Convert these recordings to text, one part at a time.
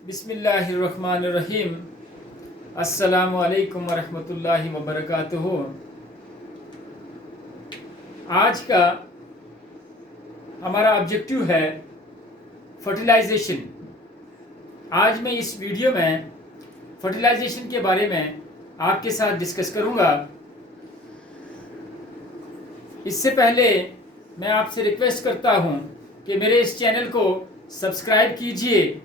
बिस्मिल्लाहिर्रहमानिर्रहीम। अस्सलामु अलैकुम वरहमतुल्लाहि वबरकातुहू। आज का हमारा ऑब्जेक्टिव है फर्टिलाइजेशन। आज मैं इस वीडियो में फर्टिलाइजेशन के बारे में आपके साथ डिस्कस करूंगा। इससे पहले मैं आपसे रिक्वेस्ट करता हूं कि मेरे इस चैनल को सब्सक्राइब कीजिए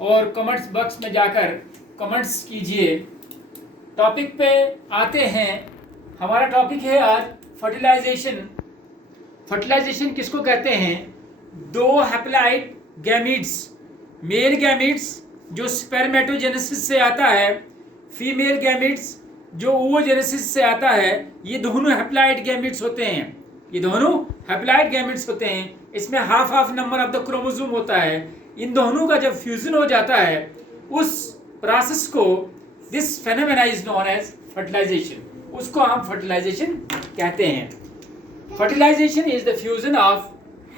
और कमेंट्स बॉक्स में जाकर कमेंट्स कीजिए। टॉपिक पे आते हैं। हमारा टॉपिक है आज फर्टिलाइजेशन। फर्टिलाइजेशन किसको कहते हैं? दो हैप्लॉइड गैमीट्स, मेल गैमीट्स जो स्पर्मेटोजेनेसिस से आता है, फीमेल गैमीट्स जो ओवोजेनेसिस से आता है, ये दोनों हैप्लॉइड गैमीट्स होते हैं। ये दोनों हैप्लॉइड गैमीट्स होते हैं। इसमें half number of the chromosome होता है। इन दोनों का जब फ्यूजन हो जाता है, उस प्रोसेस को this phenomena is known as fertilization. उसको हम फर्टिलाइजेशन कहते हैं। Fertilization is the fusion of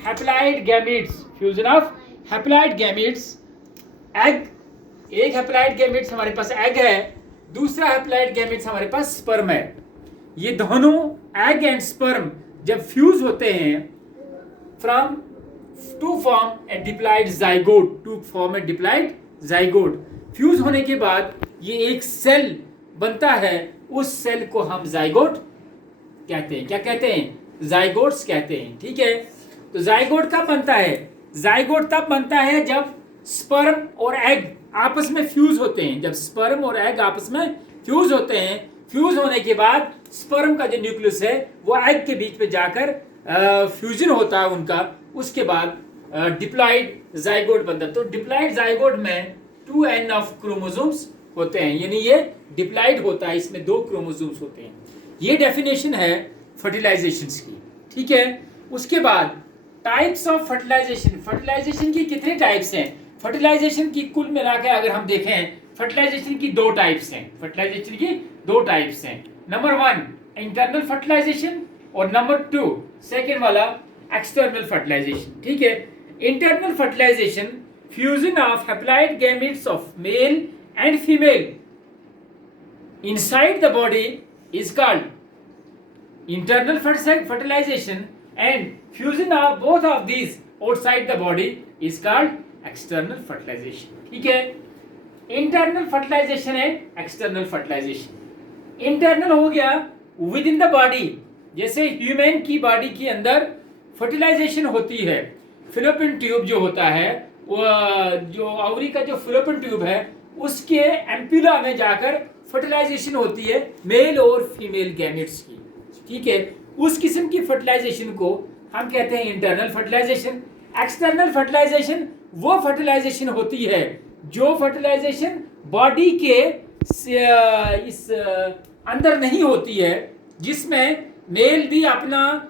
haploid gametes. Fusion of haploid gametes. Egg, एक हैप्लॉइड गैमीट्स हमारे पास एग है, दूसरा हैप्लॉइड गैमीट्स हमारे पास स्पर्म है। ये दोनों एग एंड स्पर्म जब फ्यूज होते हैं from to form a diploid zygote, to form a diploid zygote. Fuse होने के बाद ये एक सेल बनता है। उस सेल को हम जाइगोट कहते हैं। क्या कहते हैं? जाइगोट्स कहते हैं। ठीक है। तो जाइगोट कब बनता है? जाइगोट तब बनता है जब स्पर्म और एग आपस में फ्यूज होते हैं। जब स्पर्म और एग आपस में फ्यूज होते हैं, फ्यूज होने के बाद स्पर्म का जो न्यूक्लियस है वो एग के बीच में जाकर फ्यूजन होता है उनका। उसके बाद डिप्लॉइड जाइगोट बनता है। तो डिप्लॉइड जाइगोट में 2n ऑफ क्रोमोसोम्स होते हैं, यानी ये डिप्लॉइड होता है, इसमें 2 क्रोमोसोम्स होते हैं। ये डेफिनेशन है फर्टिलाइजेशन की। ठीक है। उसके बाद टाइप्स ऑफ फर्टिलाइजेशन। फर्टिलाइजेशन की कितने टाइप्स हैं? फर्टिलाइजेशन की कुल मिलाकर अगर हम देखें, फर्टिलाइजेशन की 2 टाइप्स हैं। फर्टिलाइजेशन की 2 टाइप्स हैं। नंबर 1 इंटरनल फर्टिलाइजेशन और नंबर 2 सेकेंड वाला एक्सटर्नल फर्टिलाइजेशन। ठीक है। Internal fertilization fusion of haploid gametes of male and female inside the body is called internal fertilization, and fusion of both of these outside the body is called external fertilization. ठीक है। Internal fertilisation है, external fertilisation. Internal हो गया with in the body, जैसे human की body के अंदर fertilisation होती है। फिलोपियन ट्यूब जो होता है, वो जो ओवरी का जो फिलोपियन ट्यूब है उसके एम्प्यूला में जाकर फर्टिलाइजेशन होती है मेल और फीमेल गैमेट्स की। ठीक है। उस किस्म की फर्टिलाइजेशन को हम कहते हैं इंटरनल फर्टिलाइजेशन। एक्सटर्नल फर्टिलाइजेशन वो फर्टिलाइजेशन होती है जो फर्टिलाइजेशन बॉडी के इस अंदर नहीं होती है, जिसमें मेल भी अपना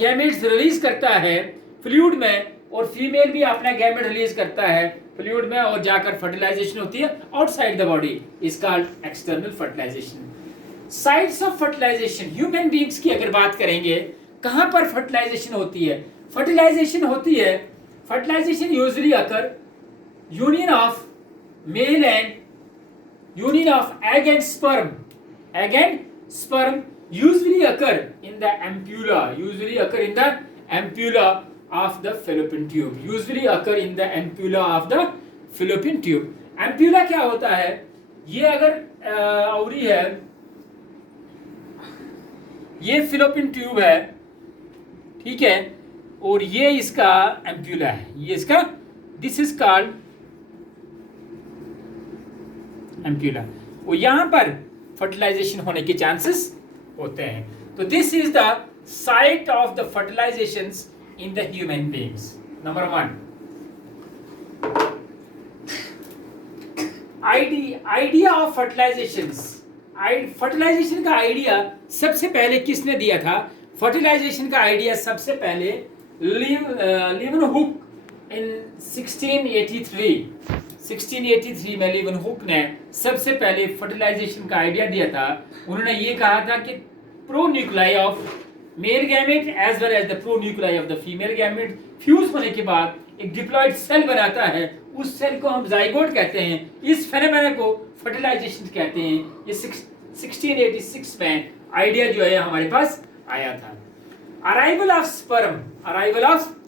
गैमेट्स रिलीज करता है फ्लूइड में और फीमेल भी अपना गैमेट रिलीज करता है फ्लूइड में, और जाकर फर्टिलाइजेशन होती है outside the body, is called external fertilization. Sites of fertilization. Human beings की अगर बात करेंगे, कहां पर फर्टिलाइजेशन होती है? फर्टिलाइजेशन होती है, fertilization usually occur union of male and union of egg and sperm. Egg and sperm usually occur in the ampulla, usually occur in the ampulla of the fallopian tube, usually occur in the ampulla of the fallopian tube. ampulla क्या होता है? ये अगर ovary है, ये fallopian tube है, ठीक है, और ये इसका एम्प्यूला है, ये इसका, दिस इज कॉल्ड एम्प्यूला। और यहां पर फर्टिलाइजेशन होने के चांसेस होते हैं। तो this is the site of the fertilizations in the human beings. Number 1 idea of fertilizations. Fertilization का आइडिया सबसे पहले किसने दिया था? फर्टिलाइजेशन का आइडिया सबसे पहले लीवनहुक इन 1683 में लीवनहुक ने सबसे पहले फर्टिलाइजेशन का आइडिया दिया था। उन्होंने ये कहा था कि pronuclei of male gamete as well as the pronuclei of the female gamete fuse होने के बाद एक डिप्लॉयड सेल बनाता है, उस सेल को हम जाइगोट कहते हैं। इस फेनोमेना को फर्टिलाइजेशन कहते हैं। ये 1686 में आइडिया जो है हमारे पास आया था। Arrival of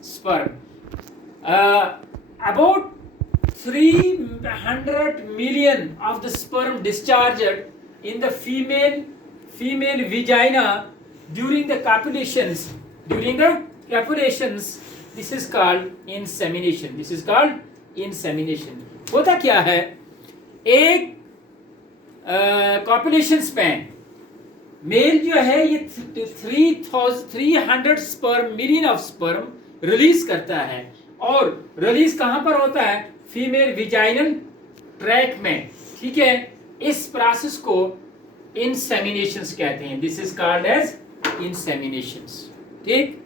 sperm, about 300 million of the sperm discharged in the female vagina during the copulations. This is called insemination. होता क्या है, एक कॉपुलेशंस में मेल जो है ये 300 मिलियन ऑफ स्पर्म रिलीज करता है, और रिलीज कहां पर होता है, फीमेल विजाइनल ट्रैक में। ठीक है, इस प्रोसेस को इंसेमिनेशंस कहते हैं। This is called as inseminations. ठीक,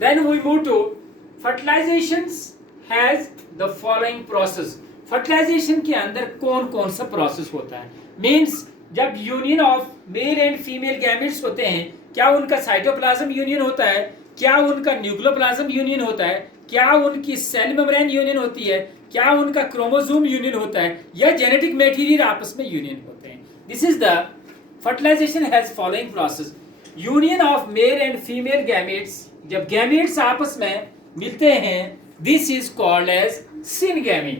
then we move to fertilizations has the following process. Fertilization के अंदर कौन कौन सा प्रोसेस होता है, मींस जब union of male and female gametes होते हैं, क्या उनका साइटोप्लाज्म यूनियन होता है, क्या उनका न्यूक्लियोप्लाज्म यूनियन होता है, क्या उनकी सेल मेम्ब्रेन यूनियन होती है, क्या उनका क्रोमोसोम यूनियन होता है, या जेनेटिक मटेरियल आपस में यूनियन होते हैं। This is the fertilization has following process. Union of male and female gametes, जब गैमेट्स आपस में मिलते हैं, this is called as syngamy.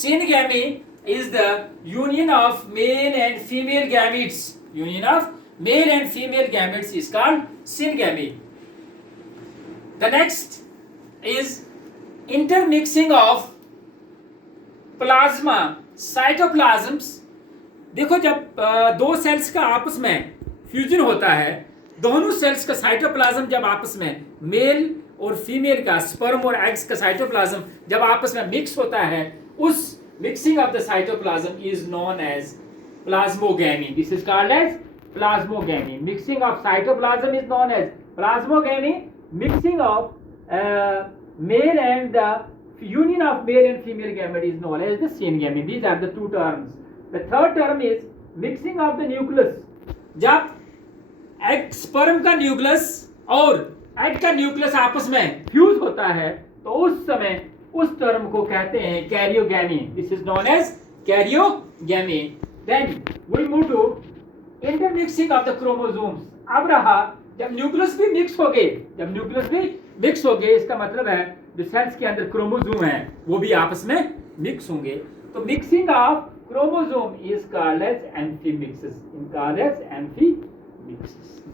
Syngamy is the union of male and female gametes. Is called syngamy. The next is intermixing of plasma cytoplasms. देखो, जब दो sales का आपस में फ्यूजन होता है, दोनों सेल्स का साइटोप्लाज्म जब आपस में, मेल और फीमेल का स्पर्म और एग्स का साइटोप्लाज्म जब आपस में मिक्स होता है, उस mixing of the cytoplasm is known as plasmogamy. This is called as plasmogamy. Mixing of cytoplasm is known as plasmogamy. Mixing of male and the union of male and female gamete is known as the syngamy. These are the two terms. The third term is mixing of the nucleus. जब egg sperm का nucleus और egg का nucleus आपस में fuse होता है, तो उस समय उस टर्म को कहते हैं karyogamy. This is known as karyogamy. Then we move to intermixing of the chromosomes. अब रहा, जब न्यूक्लियस भी मिक्स हो गए, इसका मतलब है जो सेल्स के अंदर क्रोमोसोम है वो भी आपस में मिक्स होंगे। तो mixing of chromosome is called as amphimixis.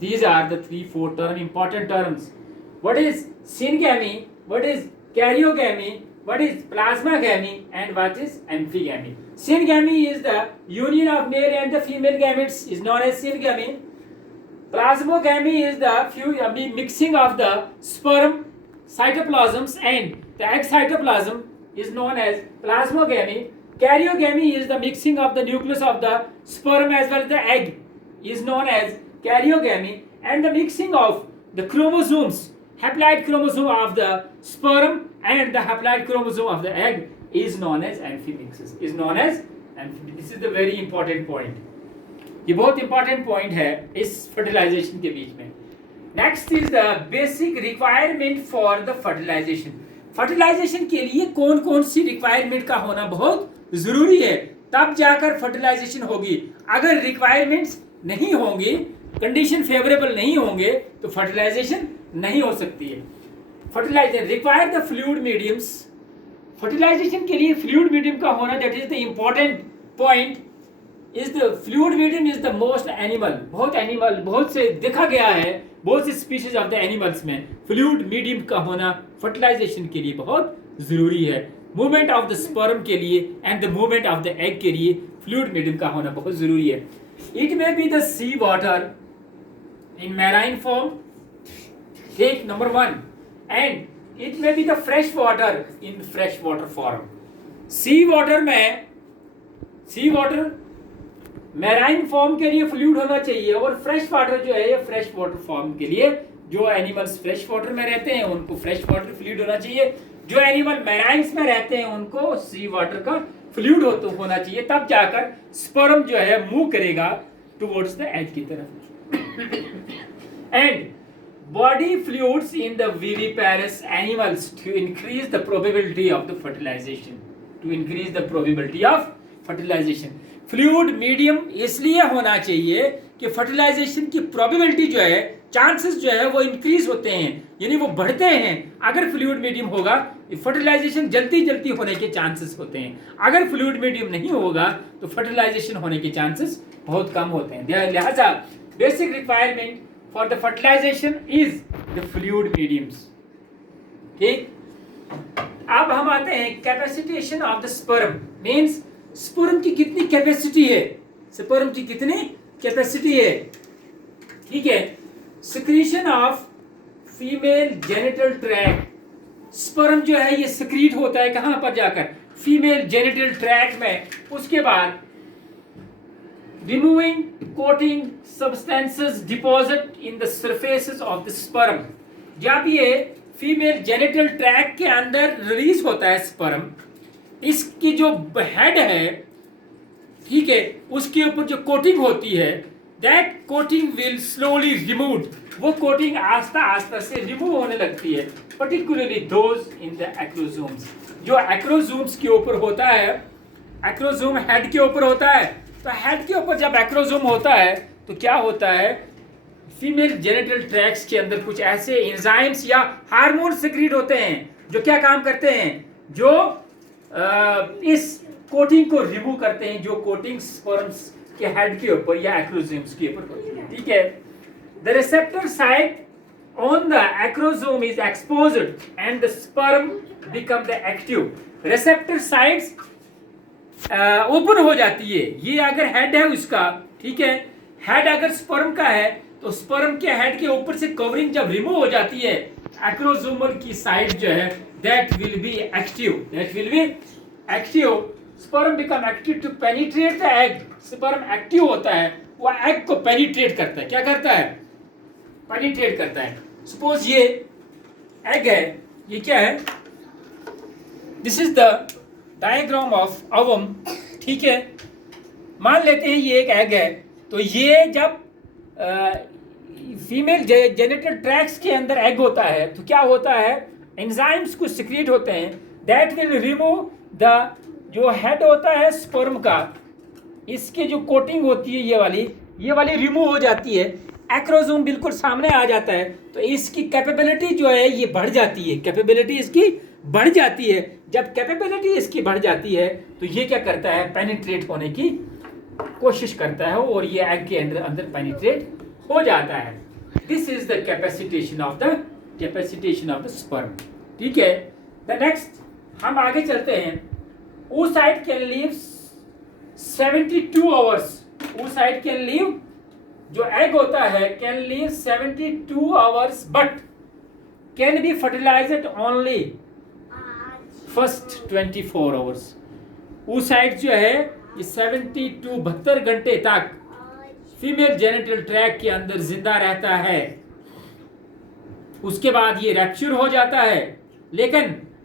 These are the 3-4 important terms. What is syngamy? What is karyogamy? What is plasmagamy? And what is amphigamy? Syngamy is the union of male and the female gametes is known as syngamy. Plasmogamy is the mixing of the sperm cytoplasms and the egg cytoplasm is known as plasmogamy. Karyogamy is the mixing of the nucleus of the sperm as well as the egg is known as karyogamy, and the mixing of the chromosomes, haploid chromosome of the sperm and the haploid chromosome of the egg is known as amphimixis. This is the very important point. ये बहुत important point है इस fertilization के बीच में. Next is the basic requirement for the fertilization. Fertilization के लिए कौन कौन सी requirement का होना बहुत जरूरी है, तब जाकर fertilization होगी। अगर requirements नहीं होंगी, कंडीशन फेवरेबल नहीं होंगे, तो फर्टिलाइजेशन नहीं हो सकती है। Fertilization require the fluid mediums. Fertilization के लिए फ्लूइड मीडियम का होना, that is the important point, is the fluid medium is the most animal. बहुत से देखा गया है, बहुत से स्पीशीज ऑफ द एनिमल्स में फ्लूइड मीडियम का होना फर्टिलाइजेशन के लिए बहुत जरूरी है। मूवमेंट ऑफ द स्पर्म के लिए and the movement of the egg के लिए फ्लूइड मीडियम का होना बहुत जरूरी है। It may be the sea water in marine form, take number 1, and it may be the fresh water in freshwater form. Sea water marine form के लिए fluid होना चाहिए, और फ्रेश वाटर जो है ये फ्रेश वाटर फॉर्म के लिए, जो एनिमल्स फ्रेश वाटर में रहते हैं उनको फ्रेश वाटर फ्लूइड होना चाहिए, जो एनिमल मैराइन्स में रहते हैं उनको सी वाटर का फ्लूइड होना चाहिए, तब जाकर स्पर्म जो है मूव करेगा टुवर्ड्स द एज की तरफ। And body fluids in the viviparous animals to increase the probability of the fertilization. To increase the probability of fertilization. Fluid medium इसलिए होना चाहिए कि फर्टिलाइजेशन की प्रोबेबिलिटी जो है, चांसेस जो है वो इंक्रीज होते हैं, यानी वो बढ़ते हैं अगर फ्लूइड मीडियम होगा। फर्टिलाइजेशन जल्दी होने के चांसेस होते हैं। अगर फ्लूइड मीडियम नहीं होगा तो फर्टिलाइजेशन होने के चांसेस बहुत कम होते हैं। लिहाजा basic requirement for the fertilization is the fluid mediums. ठीक, अब हम आते हैं capacitation of the sperm. Means sperm की कितनी कैपेसिटी है, स्पर्म की कितनी कैपेसिटी है। ठीक है, secretion of female genital tract. Sperm जो है ये सिक्रीट होता है कहां पर जाकर, फीमेल जेनिटल ट्रैक्ट में। उसके बाद removing coating substances deposit in the surfaces of the sperm. जब ये फीमेल जेनिटल ट्रैक्ट के अंदर रिलीज होता है स्पर्म, इसकी जो हेड है, ठीक है, उसके ऊपर जो कोटिंग होती है, that coating will slowly remove. वो कोटिंग आस्ता से रिमूव होने लगती है, पर्टिकुलरली दोज इन द एक्रोसोम्स। जो एक्रोसोम्स के ऊपर होता है, एक्रोसोम हेड के ऊपर होता है, तो हेड के ऊपर जब एक्रोसोम होता है तो क्या होता है, फीमेल जेनिटल ट्रैक्ट्स के अंदर कुछ ऐसे एंजाइम्स या हार्मोन सिक्रीट होते हैं जो क्या काम करते हैं, जो इस कोटिंग को रिमूव करते हैं, जो कोटिंग स्पर्म्स के हेड के ऊपर या एक्रोसोम्स के ऊपर होती है। ठीक है, the receptor site on the acrosome is exposed and the sperm become the active. Receptor sites open हो जाती है। ये अगर हेड है उसका, ठीक है, हेड अगर स्पर्म का है तो स्पर्म के हेड के ऊपर से कवरिंग जब रिमूव हो जाती है, एक्रोसोमल की साइड जो है that will be active, sperm become active to penetrate the egg। sperm active होता है, वो egg को penetrate करता है। क्या करता है, penetrate करता है। suppose ये egg है, ये क्या है, this is the diagram of ovum। ठीक है, मान लेते हैं ये एक egg है, तो ये जब फीमेल जेनिटल ट्रैक्ट्स के अंदर एग होता है तो क्या होता है, एंजाइम्स कुछ सिक्रीट होते हैं, दैट विल रिमूव द, जो हेड होता है स्पर्म का, इसके जो कोटिंग होती है ये वाली रिमूव हो जाती है, एक्रोसोम बिल्कुल सामने आ जाता है, तो इसकी कैपेबिलिटी जो है ये बढ़ जाती है, कैपेबिलिटी इसकी बढ़ जाती है। जब कैपेबिलिटी इसकी बढ़ जाती है तो ये क्या करता है, पेनिट्रेट होने की कोशिश करता है और ये एग के अंदर पेनिट्रेट हो जाता है। This is the capacitation of the sperm. ठीक है, द नेक्स्ट हम आगे चलते हैं। oocyte can live 72 hours. oocyte can live, जो एग होता है, can live 72 hours but can be fertilized only first 24 hours. oocyte जो है ये 72 घंटे तक फीमेल जेनिटल ट्रैक्ट के अंदर जिंदा रहता है। उसके बाद ये रैप्चर हो जाता है, लेकिन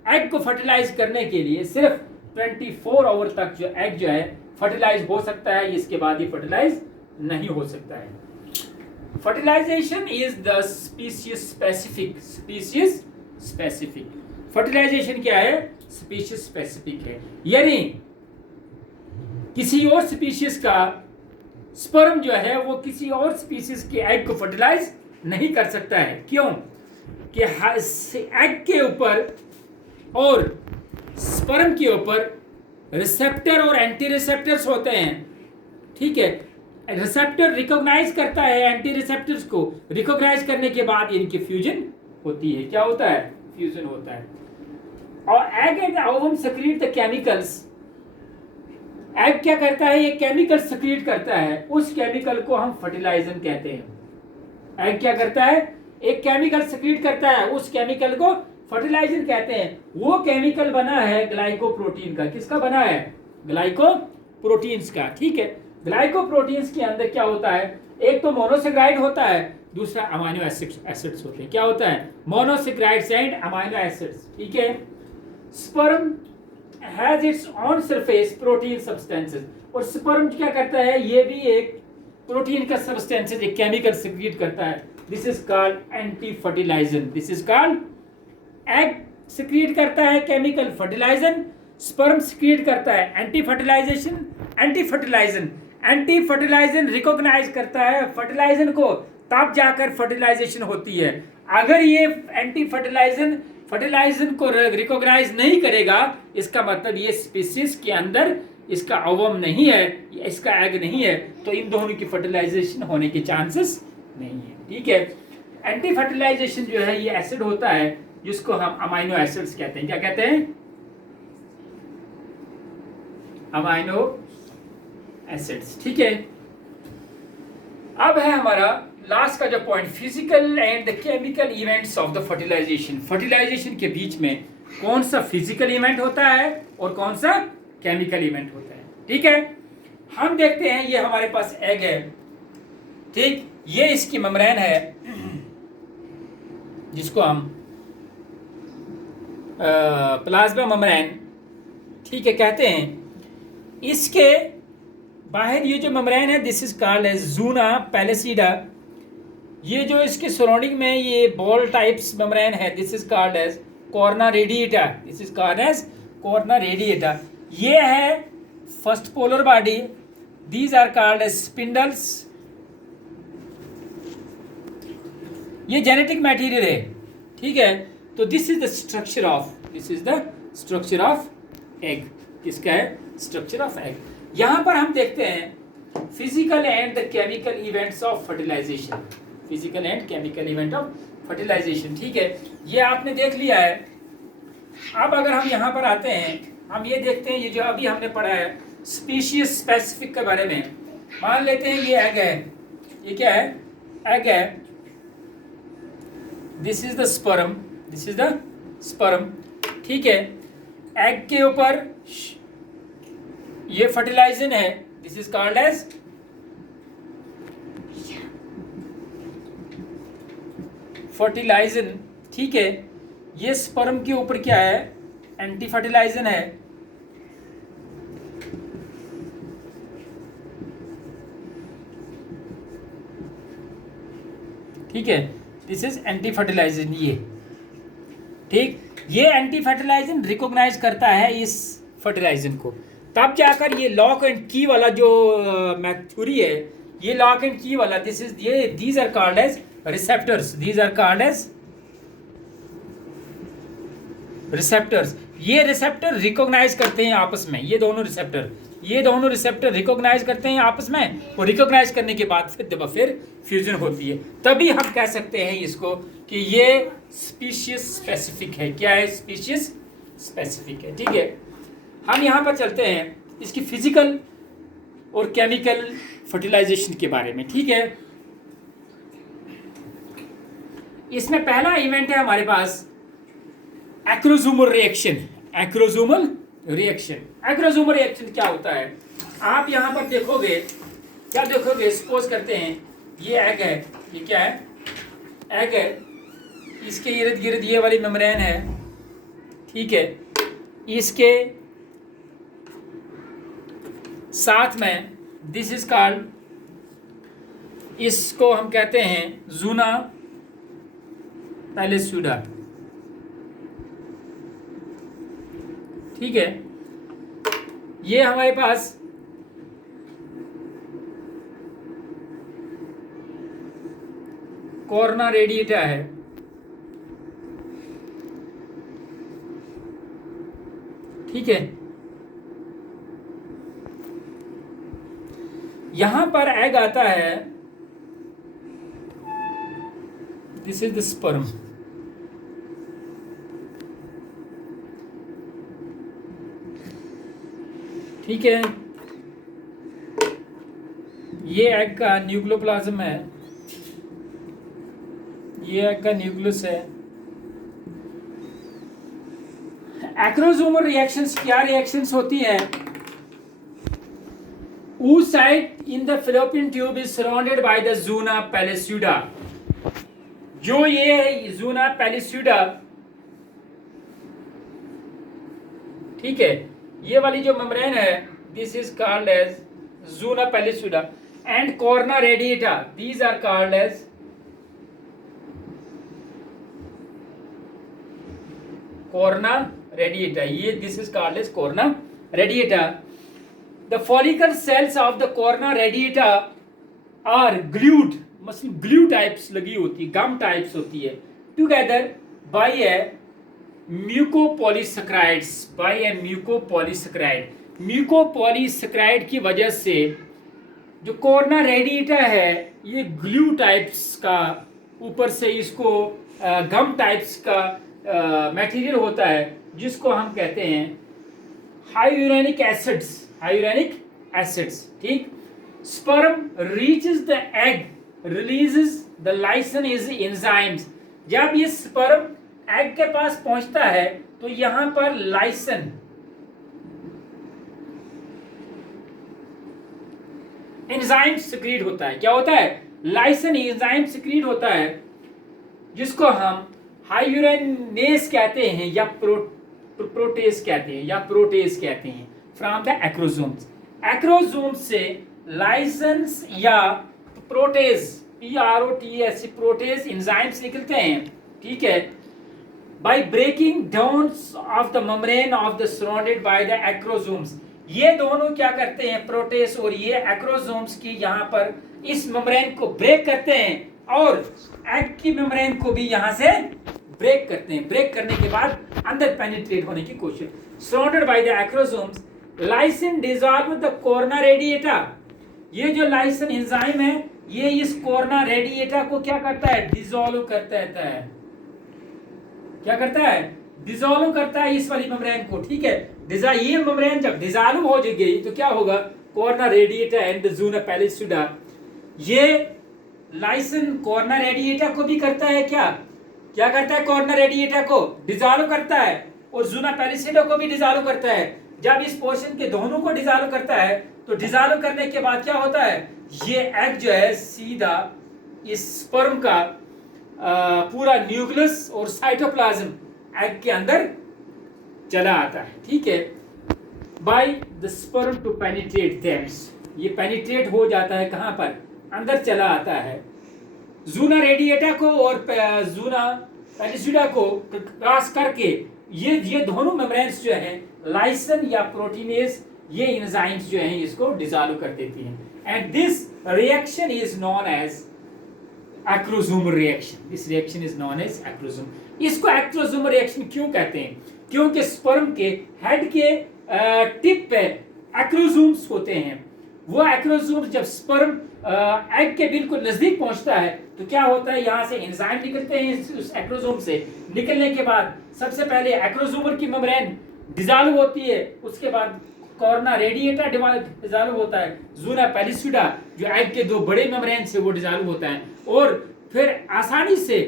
एग को फर्टिलाइज करने के लिए सिर्फ 24 आवर तक जो एग जो है फर्टिलाइज हो सकता है, इसके बाद ये फर्टिलाइज नहीं हो सकता है। Fertilization is the species specific. Fertilization क्या है, स्पीशीज स्पेसिफिक है, यानी किसी और स्पीशीज का स्पर्म जो है वो किसी और स्पीशीज के एग को फर्टिलाइज नहीं कर सकता है। क्यों कि एग के ऊपर और स्पर्म के ऊपर रिसेप्टर और एंटी रिसेप्टर्स होते हैं। ठीक है, रिसेप्टर रिकॉग्नाइज करता है एंटी रिसेप्टर्स को, रिकॉग्नाइज करने के बाद इनकी फ्यूजन होती है। क्या होता है, फ्यूजन होता है। और egg and ovum secrete the chemicals. Egg क्या करता है, ये केमिकल सेक्रीट करता है, उस केमिकल को हम फर्टिलाइजर कहते हैं। एग क्या करता है, एक केमिकल सेक्रीट करता है, उस केमिकल को फर्टिलाइजर कहते हैं। वो केमिकल बना है ग्लाइकोप्रोटीन का। किसका बना है, ग्लाइकोप्रोटीन्स का। ठीक है, ग्लाइकोप्रोटीन्स के अंदर क्या होता है, एक तो मोनोसेक्राइड होता है, दूसरा अमाइनो एसिड्स होते हैं। क्या होता है, मोनोसेक्राइड्स एंड अमाइनो एसिड्स। ठीक है, sperm has its on surface protein substances. और स्पर्म क्या करता है, ये भी एक प्रोटीन का सब्सटेंसेस, एक केमिकल सिक्रीट करता है, this is called anti fertilizin. This is called, egg secrete करता है केमिकल फर्टिलाइजन, स्पर्म सिक्रीट करता है anti fertilization, anti fertilizin. Anti fertilizin recognize करता है फर्टिलाइजन को, तब जाकर फर्टिलाइजेशन होती है। अगर ये एंटी फर्टिलाइजन को रिकॉग्नाइज नहीं करेगा, इसका मतलब ये स्पीसीज के अंदर इसका ओवम नहीं है, इसका एग नहीं है, तो इन दोनों की फर्टिलाइजेशन होने के चांसेस नहीं है। ठीक है, एंटी फर्टिलाइजेशन जो है ये एसिड होता है जिसको हम अमाइनो एसिड्स कहते हैं। क्या कहते हैं? Amino acids. ठीक है, अब है हमारा लास्ट का जो point, physical and the chemical events of the fertilization. Fertilization के बीच में कौन सा फिजिकल इवेंट होता है और कौन सा केमिकल इवेंट होता है। ठीक है, हम देखते हैं, ये हमारे पास एग है, ठीक, ये इसकी मेम्ब्रेन है जिसको हम प्लाज्मा मेम्ब्रेन, ठीक है, कहते हैं। इसके बाहर ये जो मेम्ब्रेन है, this is called as zona pellucida. ये जो इसके सराउंडिंग में ये बॉल टाइप्स मेम्ब्रेन है, this is called as corona radiata. This is called as corona radiata. ये है first polar body, these are called as spindles. ये जेनेटिक मटेरियल है, ठीक है। तो this is the structure of egg. किसका है? Structure of egg. यहां पर हम देखते हैं physical and the chemical events of fertilization. Physical and chemical event of fertilization, ठीक है, ये आपने देख लिया है। अब अगर हम यहां पर आते हैं, हम ये देखते हैं, ये जो अभी हमने पढ़ा है स्पीशीज स्पेसिफिक के बारे में। मान लेते हैं ये एग है, ये क्या है? एग है। This is the sperm, this is the sperm, ठीक है। एग के ऊपर ये फर्टिलाइजन है, this is called as fertilizin, ठीक है। ये स्पर्म के ऊपर क्या है? एंटी फर्टिलाइजन है। ठीक है, दिस इज एंटी फर्टिलाइजन। ये ठीक, ये एंटी फर्टिलाइजन रिकॉग्नाइज करता है इस फर्टिलाइजन को, तब जाकर ये लॉक एंड की वाला जो थ्योरी है, ये लॉक एंड की वाला, दिस इज ये these are called as receptors. These are called as receptors. ये रिसेप्टर रिकॉग्नाइज करते हैं आपस में, ये दोनों रिसेप्टर रिकॉग्नाइज करते हैं आपस में, और रिकॉग्नाइज करने के बाद फिर फ्यूजन होती है। तभी हम कह सकते हैं इसको कि ये स्पीशीज स्पेसिफिक है। क्या है? स्पीशीज स्पेसिफिक है, ठीक है। हम यहाँ पर चलते हैं इसकी फिजिकल और केमिकल फर्टिलाइजेशन के बारे में, ठीक है। इसमें पहला इवेंट है हमारे पास एक्रोसोमल रिएक्शन। एक्रोसोमल रिएक्शन क्या होता है? आप यहां पर देखोगे, क्या देखोगे? सपोज करते हैं ये एग है, ये क्या है? एग है। इसके इर्द गिर्द ये वाली मेम्ब्रेन है, ठीक है। इसके साथ में दिस इज कॉल्ड, इसको हम कहते हैं जूना पैलेस्यूडा, ठीक है। ये हमारे पास कॉर्ना रेडिएटा है, ठीक है। यहां पर एग आता है, दिस इज द स्पर्म, ठीक है। ये एग का न्यूक्लियोप्लाज्म है, ये एग का न्यूक्लियस है। एक्रोसोमल रिएक्शंस क्या रिएक्शंस होती हैं? oocyte in the fallopian tube is surrounded by the zona pellucida। जो ये है zona pellucida, ठीक है, ये वाली जो मेम्ब्रेन है, this is called as zona pellucida and corna radiata, these are called as corona radiata. This is called as corona radiata. The follicle cells of the corona radiata are glued, मतलब glue types लगी होती है, gum types होती है, together by a mucopolysaccharides, by a mucopolysaccharide. Mucopolysaccharide की वजह से जो कोर्ना रेडिएटा है ये ग्लू टाइप्स का, ऊपर से इसको गम टाइप्स का मटेरियल होता है, जिसको हम कहते हैं हाइयूरेनिक एसिड्स, हाइयूरेनिक एसिड्स, ठीक। Sperm reaches the egg, releases the lysins enzymes. जब ये स्पर्म एग के पास पहुंचता है तो यहां पर लाइसन एंजाइम सिक्रीट होता है। क्या होता है? लाइसन एंजाइम सिक्रीट होता है, जिसको हम हाइयूरेनेस कहते हैं या प्रोटेस कहते हैं या प्रोटेस कहते हैं, फ्रॉम द एक्रोसोम्स। एक्रोसोम्स से लाइसेंस या प्रोटेस, PROTES, प्रोटेस एंजाइम्स निकलते हैं, ठीक है। By breaking down of the membrane of the surrounded by the acrosomes. ये दोनों क्या करते हैं, प्रोटेस और ये एक्रोसोम्स की यहाँ पर इस मेम्ब्रेन को ब्रेक करते हैं और एग की मेम्ब्रेन को भी यहाँ से ब्रेक करते हैं। ब्रेक करने के बाद अंदर पेनिट्रेट होने की कोशिश। Surrounded by the acrosomes, lysin dissolve the corona radiata. ये जो लाइसिन एंजाइम है ये इस कोर्ना रेडिएटा को क्या करता है, डिसॉल्व करता है। क्या करता है? डिसॉल्व करता है इस वाली मेम्ब्रेन को, ठीक है। ये मेम्ब्रेन जब डिसॉल्व हो गई तो क्या होगा, कोर्ना रेडिएटा एंड द ज़ूना पैलिस्यूडा, ये लाइसिन कोर्ना रेडिएटा को भी करता है। क्या करता है? कोर्ना रेडिएटा को डिसॉल्व करता है और ज़ूना पैलिस्यूडा को भी डिसॉल्व करता है। जब इस पोर्शन के दोनों को डिसॉल्व करता है तो डिसॉल्व करने के बाद क्या होता है, ये एग जो है सीधा इस स्पर्म का पूरा न्यूक्लियस और साइटोप्लाज्म एग के अंदर चला आता है, ठीक है। By the sperm to penetrate them, ये पेनिट्रेट हो जाता है कहाँ पर, अंदर चला आता है। ज़ूना रेडिएटा को और ज़ूना पैलिस्यूडा को क्रॉस करके ये दोनों मेम्ब्रेन्स जो हैं, लाइसिन या प्रोटीनेस, ये एंजाइम्स जो हैं इसको डिसॉल्व कर देती हैं। And this reaction is known as acrosomal reaction. This reaction is known as acrosome. इसको एक्रोसोमल रिएक्शन क्यों कहते हैं? क्योंकि स्पर्म के हेड के टिप पे एक्रोसोम्स होते हैं। वो एक्रोसोम्स जब स्पर्म एग के बिल्कुल नजदीक पहुंचता है तो क्या होता है, यहाँ से एंजाइम निकलते हैं उस एक्रोसोम से। निकलने के बाद सबसे पहले एक्रोसोमल की मेम्ब्रेन डिसॉल्व होती है, उसके बाद कोर्ना रेडिएटा डिसॉल्व होता है, ज़ूना पैलिस्यूडा जो एग के दो बड़े मेम्ब्रेन से वो डिसॉल्व होता है, और फिर आसानी से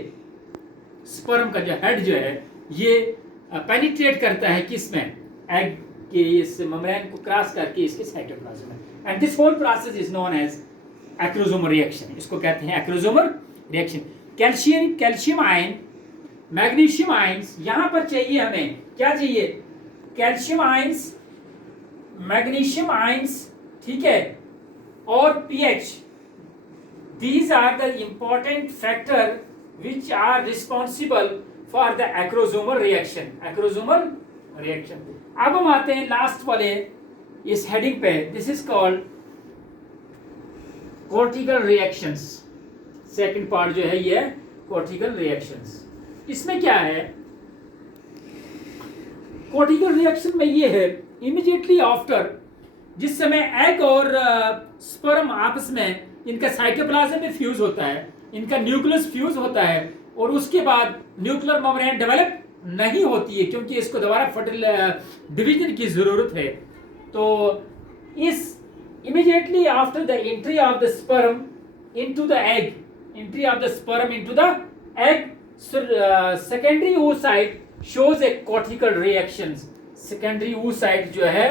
स्पर्म का जो हेड जो है ये पेनिट्रेट करता है किसमें, एग के इस मेम्ब्रेन को क्रॉस करके इसके साइटोप्लाज्म में। And this whole process is known as acrosomal reaction. इसको कहते हैं acrosomal reaction. Calcium ion, magnesium ions यहाँ पर चाहिए हमें। क्या चाहिए? कैल्शियम आयंस, मैग्नीशियम आयंस, ठीक है, और pH. These are the important factor which are responsible for the acrosomal reaction. Acrosomal reaction. अब हम आते हैं लास्ट वाले इस हेडिंग पे। This is called cortical reactions. Second part जो है ये cortical reactions. इसमें क्या है? cortical reaction में ये है immediately after, जिस समय एग और स्पर्म आपस में इनका साइटोप्लाज्म में फ्यूज होता है, इनका न्यूक्लियस फ्यूज होता है, और उसके बाद न्यूक्लियर मेम्ब्रेन डेवलप नहीं होती है क्योंकि इसको दोबारा डिवीजन की जरूरत है। तो इस immediately after the entry of the sperm into the egg, entry of the sperm into the egg, secondary oocyte shows a cortical reactions. Secondary oocyte जो है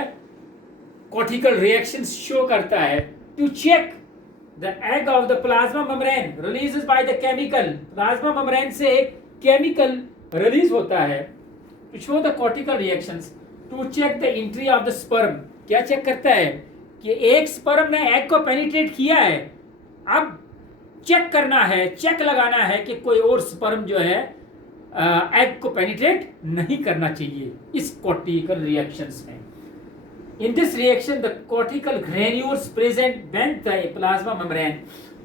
cortical reactions शो करता है to check the egg of the plasma membrane releases by the chemical. plasma membrane से एक chemical release होता है to show the cortical reactions to check the entry of the sperm. क्या check करता है कि एक स्पर्म ने एग को पेनिट्रेट किया है, अब चेक करना है, चेक लगाना है कि कोई और स्पर्म जो है एग को पेनिट्रेट नहीं करना चाहिए इस कॉर्टिकल रिएक्शंस में। In this reaction the cortical granules present beneath the plasma membrane,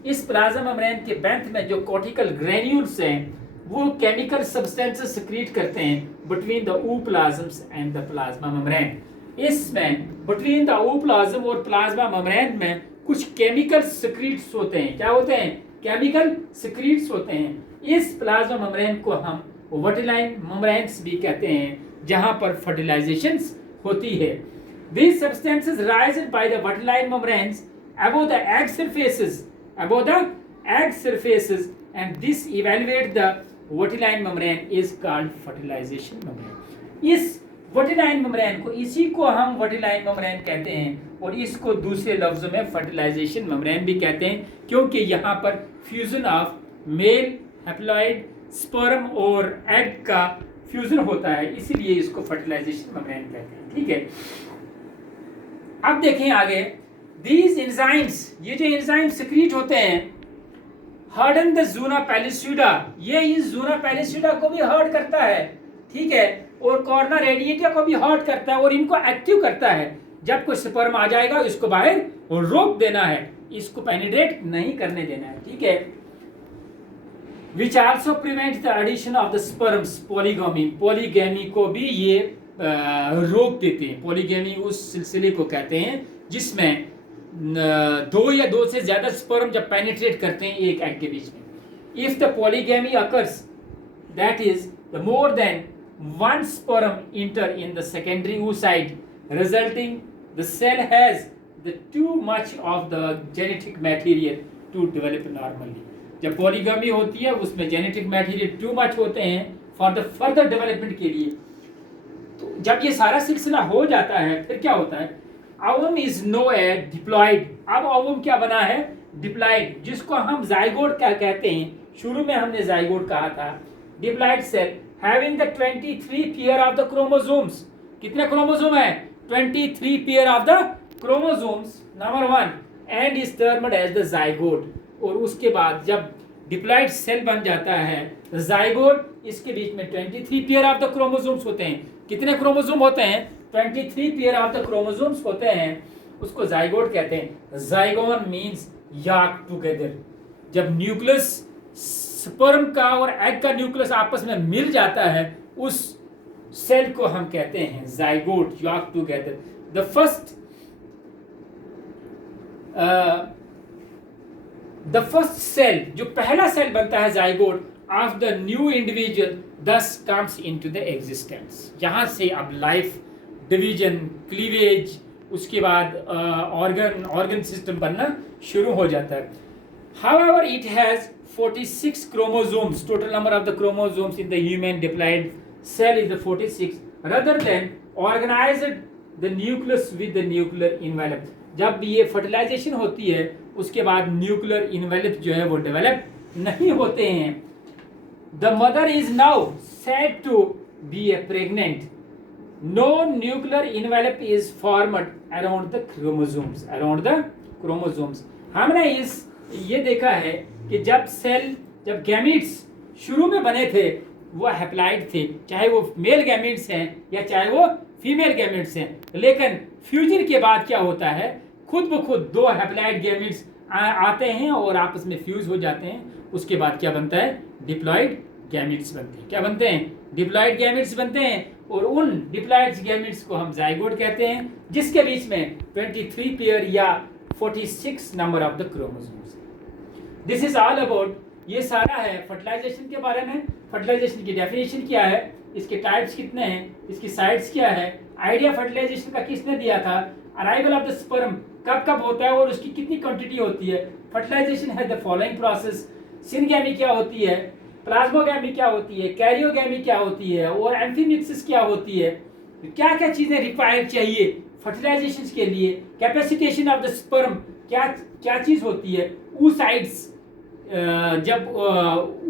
इस प्लाज्मा मेम्ब्रेन के बेंथ में जो कॉर्टिकल ग्रेन्यूल्स हैं वो केमिकल सब्सटेंसेस सिक्रीट करते हैं between the ooplasms and the plasma membrane. इसमें बिटवीन द ओप्लाज्म और प्लाज्मा मेम्ब्रेन में कुछ केमिकल सिक्रीट्स होते हैं। क्या होते हैं? केमिकल सिक्रीट्स होते हैं। इस प्लाज्मा मेम्ब्रेन को हम वर्टिलाइन मेम्ब्रेन्स भी कहते हैं, जहां पर फर्टिलाइजेशन होती है। These substances rise by the vertiline membranes above the egg surfaces, and this evaluate the vertiline membrane is called fertilization membrane। इस वर्टिलाइन मेम्ब्रेन को, इसी को हम वर्टिलाइन मेम्ब्रेन कहते हैं और इसको दूसरे लफ्जों में फर्टिलाइजेशन मेम्ब्रेन भी कहते हैं, क्योंकि यहाँ पर fusion of male haploid sperm और एग का फ्यूजन होता है, इसीलिए इसको फर्टिलाइजेशन मेम्ब्रेन कहते हैं। ठीक है, अब देखें आगे। These enzymes, ये जो एंजाइम सिक्रीट होते हैं, harden the zona pellucida, ये इस zona pellucida को भी हर्ट करता है। ठीक है, और कॉर्ना रेडिएटा को भी हर्ट करता है और इनको एक्टिव करता है। जब कोई स्पर्म आ जाएगा इसको बाहर और रोक देना है, इसको पेनिट्रेट नहीं करने देना है। ठीक है, which also prevents the addition of the sperms, polygamy, polygamy को भी ये रोक देते हैं। पॉलीगैमी उस सिलसिले को कहते हैं जिसमें दो या दो से ज्यादा स्पर्म जब पेनिट्रेट करते हैं एक एग के बीच में। If the polygamy occurs, that is the more than one sperm enter in the secondary oocyte, resulting the cell has the too much of the genetic material to develop normally. जब polygamy होती है उसमें genetic material too much होते हैं for the further development के लिए। तो जब ये सारा सिलसिला हो जाता है फिर क्या होता है? Ovum is now a diploid. अब ओवम क्या बना है? डिप्लॉइड, जिसको हम जाइगोट क्या कहते हैं। शुरू में हमने जाइगोट कहा था। Diploid cell having the 23 pair of the chromosomes. कितने क्रोमोसोम है? 23 pair of the chromosomes, number 1, and is termed as the zygote. और उसके बाद जब डिप्लॉइड सेल बन जाता है जाइगोट, इसके बीच में 23 पेयर ऑफ द क्रोमोसोम्स होते हैं। कितने क्रोमोसोम होते हैं? 23 पेयर ऑफ द क्रोमोसोम्स होते हैं, उसको जाइगोट कहते हैं। जाइगोन मींस याक टुगेदर। जब न्यूक्लियस स्पर्म का और एग का न्यूक्लियस आपस में मिल जाता है उस सेल को हम कहते हैं जाइगोट, याक टुगेदर। द फर्स्ट सेल, जो पहला सेल बनता है zygote of the new individual thus comes into the existence। यहाँ से अब लाइफ, डिवीजन, क्लीवेज, उसके बाद ऑर्गन सिस्टम बनना शुरू हो जाता है। However, it has 46 chromosomes. Total number of the chromosomes in the human diploid cell is the 46, rather than organized the nucleus with the nuclear envelope। जब ये फर्टिलाइजेशन होती है उसके बाद न्यूक्लियर इन्वेलप जो है वो डेवलप नहीं होते हैं। The mother is now said to be a pregnant. No nuclear envelope is formed around the chromosomes. Around the chromosomes. हमने ये देखा है कि जब गैमीट्स शुरू में बने थे वो हैप्लॉइड थे, चाहे वो मेल गैमीट्स हैं या चाहे वो फीमेल गैमीट्स हैं। लेकिन फ्यूजन के बाद क्या होता है? खुद ब खुद दो हैप्लॉइड गैमीट्स आते हैं और आपस में फ्यूज हो जाते हैं। उसके बाद क्या बनता है? डिप्लॉइड गैमीट्स बनते हैं। क्या बनते हैं? डिप्लॉइड गैमीट्स बनते हैं। और उन डिप्लॉइड गैमीट्स को हम जाइगोट कहते हैं, जिसके बीच में 23 पेयर या 46 number of the chromosomes. This is all about, ये सारा है फर्टिलाइजेशन के बारे में। फर्टिलाइजेशन की डेफिनेशन क्या है, इसके टाइप्स कितने हैं, इसकी साइट्स क्या है, आइडिया फर्टिलाइजेशन का किसने दिया था, अराइवल ऑफ द स्पर्म कब कब होता है और उसकी कितनी क्वांटिटी होती है। फर्टिलाइजेशन है द फॉलोइंग प्रोसेस। सिनगैमी क्या होती है, प्लाज्मोगैमी क्या होती है, कैरियोगैमी क्या होती है और एम्फीमिक्सिस क्या होती है। क्या क्या चीजें रिक्वायर्ड चाहिए फर्टिलाइजेशन के लिए। कैपेसिटेशन ऑफ द स्पर्म क्या चीज होती है। oocytes जब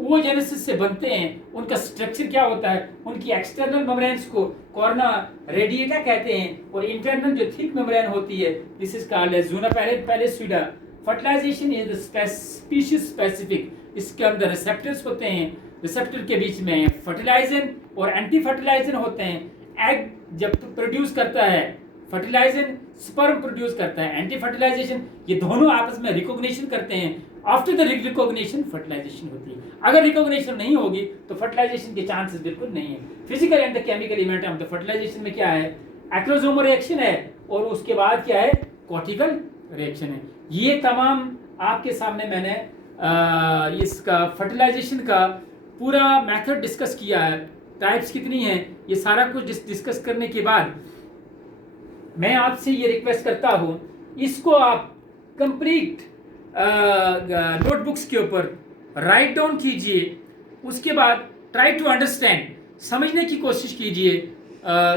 oogenesis से बनते हैं उनका स्ट्रक्चर क्या होता है। उनकी एक्सटर्नल मेम्ब्रेन्स को कॉर्ना रेडिएटा कहते हैं और इंटरनल जो थिक मेम्ब्रेन होती है this is called as zona pellucida. Fertilization is the species specific. इसके अंदर रिसेप्टर्स होते हैं रिसेप्टर के बीच में फर्टिलाइजन और एंटी फर्टिलाइजन होते हैं। एग जब प्रोड्यूस करता है, फर्टिलाइजन स्पर्म प्रोड्यूस करता है, एंटी फर्टिलाइजेशन, ये दोनों आपस में रिकॉग्निशन करते हैं। आफ्टर द रिकॉग्निशन फर्टिलाइजेशन होती है। अगर रिकॉग्निशन नहीं होगी तो फर्टिलाइजेशन के चांसेस बिल्कुल नहीं है। Physical and the chemical event of the fertilization में क्या है, एक्रोसोमल रिएक्शन है और उसके बाद क्या है, कॉर्टिकल रिएक्शन है। ये तमाम आपके सामने मैंने इसका फर्टिलाइजेशन का पूरा मेथड डिस्कस किया है। टाइप्स कितनी हैं, ये सारा कुछ डिस्कस करने के बाद मैं आपसे ये रिक्वेस्ट करता हूँ, इसको आप कंप्लीट नोटबुक्स के ऊपर राइट डाउन कीजिए। उसके बाद ट्राई टू अंडरस्टैंड, समझने की कोशिश कीजिए।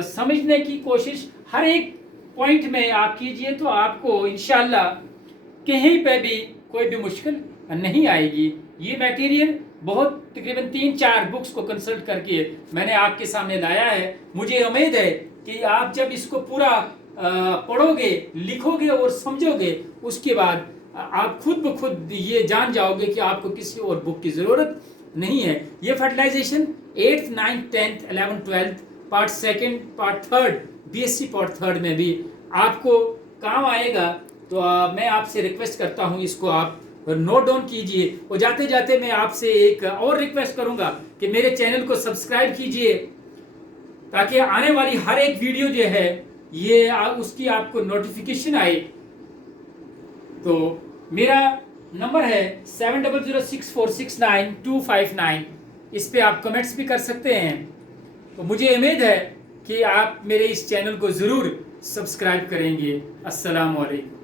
समझने की कोशिश हर एक पॉइंट में आप कीजिए तो आपको इंशाल्लाह कहीं पे भी कोई भी मुश्किल नहीं आएगी। ये मटेरियल बहुत तकरीबन 3-4 बुक्स को कंसल्ट करके मैंने आपके सामने लाया है। मुझे उम्मीद है कि आप जब इसको पूरा पढ़ोगे, लिखोगे और समझोगे, उसके बाद आप खुद ब खुद ये जान जाओगे कि आपको किसी और बुक की ज़रूरत नहीं है। ये fertilization 8th, 9th, 10th, 11th, 12th part 2nd, part 3rd, BSc part 3rd में भी आपको काम आएगा। तो मैं आपसे रिक्वेस्ट करता हूँ, इसको आप नोट डाउन कीजिए। और जाते जाते मैं आपसे एक और रिक्वेस्ट करूँगा कि मेरे चैनल को सब्सक्राइब कीजिए, ताकि आने वाली हर एक वीडियो जो है ये उसकी आपको नोटिफिकेशन आए। तो मेरा नंबर है 7006469259। इस पे आप कमेंट्स भी कर सकते हैं। तो मुझे उम्मीद है कि आप मेरे इस चैनल को ज़रूर सब्सक्राइब करेंगे। अस्सलाम वालेकुम।